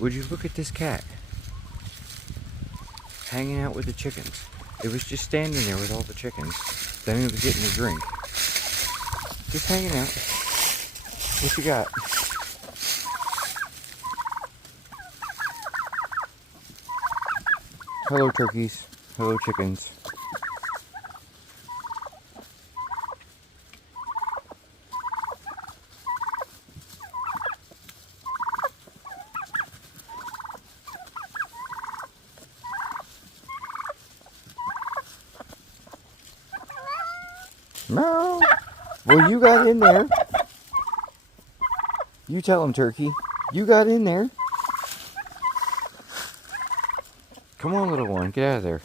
Would you look at this cat? Hanging out with the chickens. It was just standing there with all the chickens. Then it was getting a drink. Just hanging out. What you got? Hello turkeys. Hello chickens. No. Well, you got in there. You tell him, turkey. You got in there. Come on, little one. Get out of there.